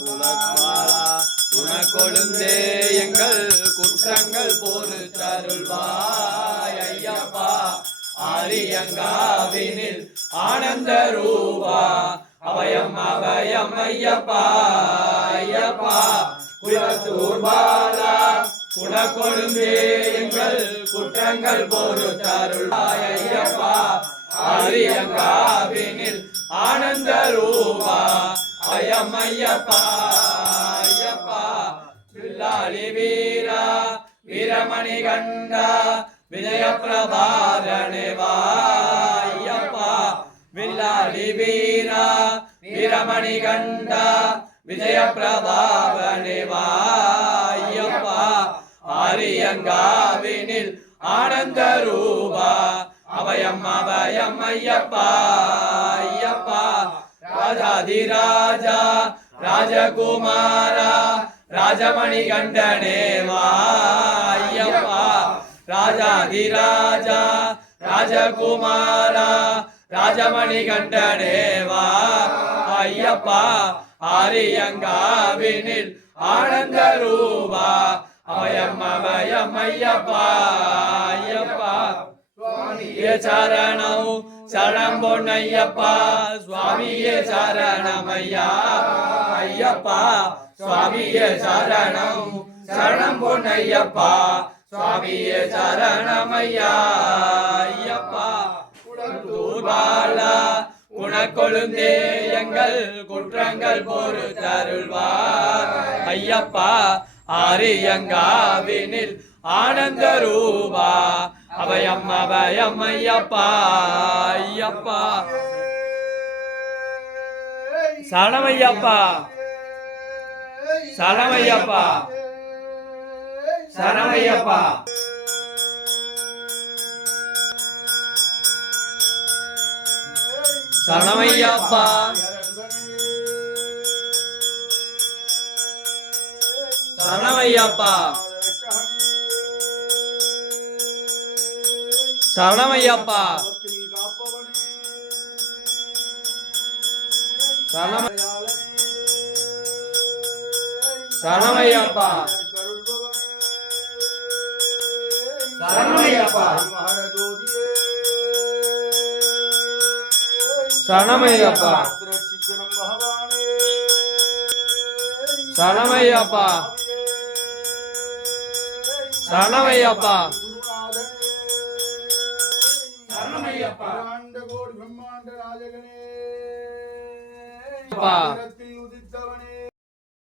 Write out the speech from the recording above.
குலக்பாலா உனக்கொழுந்தே எங்கள் குற்றங்கள் பொறு தருள்வாய் ஐயப்பா. ஆரியங்காவினில் ஆனந்த ரூபா அபயம் அபயம் ஐயப்பா ஐயப்பா. குலத்தூர் பாலா குணக்கொழுந்தே எங்கள் குற்றங்கள் பொறு தருள்வாய் ஐயப்பா. ஆரியங்காவினில் ஆனந்த ரூபா அயம் ஐயப்பா. ஐயப்பா பில்லாளி வீரா வீரமணி கண்டா விஜய பிரபாகரனே வா வில்லாளி வீரா வீரமணி கண்டா விஜய பிரபாவனிவாயப்பா ஆரியங்காவினில் ஆனந்த ரூபா அவயம் அவயம் ஐயப்பா அதிராஜா ராஜகுமாரா ராஜமணி கண்டனே வா ராஜாதிராஜா ராஜகுமாரா ராஜமணி கண்டனே வா ஐயப்பா. ஆரியங்காவினில் ஆனந்த ரூபா அபயம் அபயம் ஐயப்பா. சரணம். சரணம் பொன்னையப்பா. சுவாமியே சரணமையா ஐயப்பா. சுவாமியே சரணம். சரணம் பொன்னையப்பா. சுவாமியே சரணமையா ஐயப்பா. பாலா உனக்கொழுந்தே எங்கள் குற்றங்கள் பொறு தருள்வார் ஐயப்பா ஆரியங்காவினில் ஆனந்த ரூபா அபயம் அபயம் ஐயப்பா ஐயப்பா. சரணமையப்பா. சரணமையப்பா. சரணமையப்பா. சரணமையப்பா. சரணமையப்பா. சரணமையப்பா சரணம சரணமையப்பா சரணமையப்பா சரணமையப்பா சரணமையப்பா சரணமையப்பா అంటే రాజగణే